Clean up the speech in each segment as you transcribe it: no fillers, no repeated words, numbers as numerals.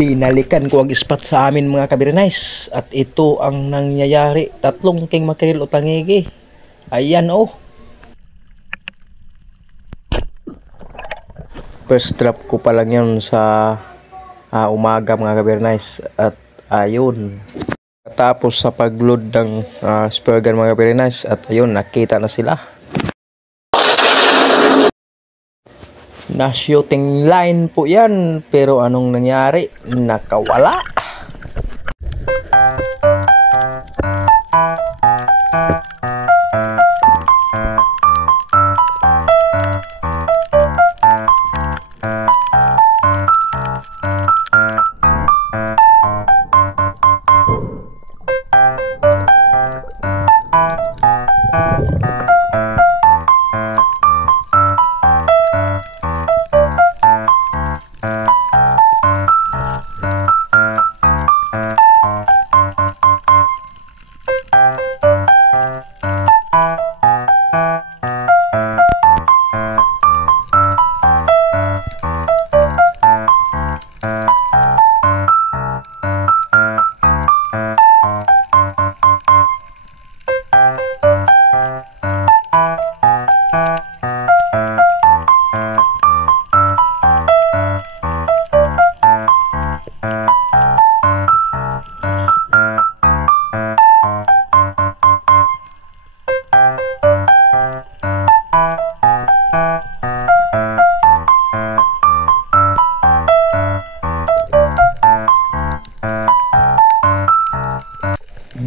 Binalikan ko ang spot sa amin mga ka-very nice. At ito ang nangyayari. 3 king makrel o tangigi. Ayan oh. First drop ko pa lang yun sa umaga mga ka-very nice. At ayun. Tapos sa pagload ng spur gun mga ka-very nice. At ayun, nakita na sila. Na shooting line po yan, pero anong nangyari? Nakawala.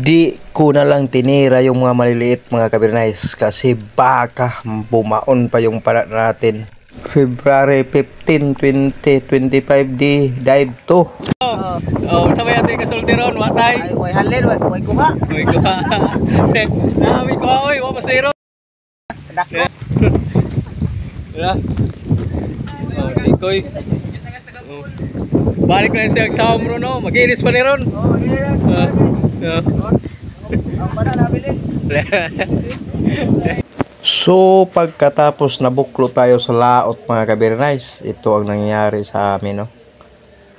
Di ko na lang tinira yung mga maliliit mga ka-very nice kasi baka bumaon pa yung para natin. February 15, 2025 di dive to. Sabay ato yung kasultiron, watay. Ay, way halil, way kuha. Uy, kuha. Nami kuha, uy, wa pasero. Dako. Wala. Ikoy. Balik na siya sa umro, no? Mag-inis pa ni Ron. Oh, iya. Ang bana nabilin. So pagkatapos nabuklo tayo sa laot mga ka-very nice, ito ang nangyari sa amin, no?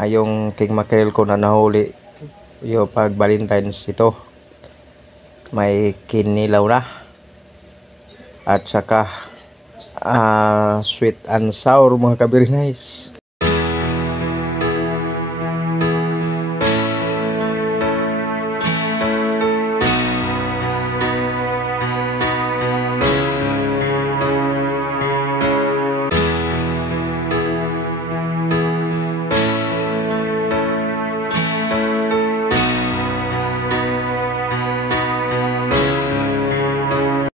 Yung king mackerel ko na nahuli yung pag Valentine's ito may kinilaw na at saka sweet and sour mga ka-very nice.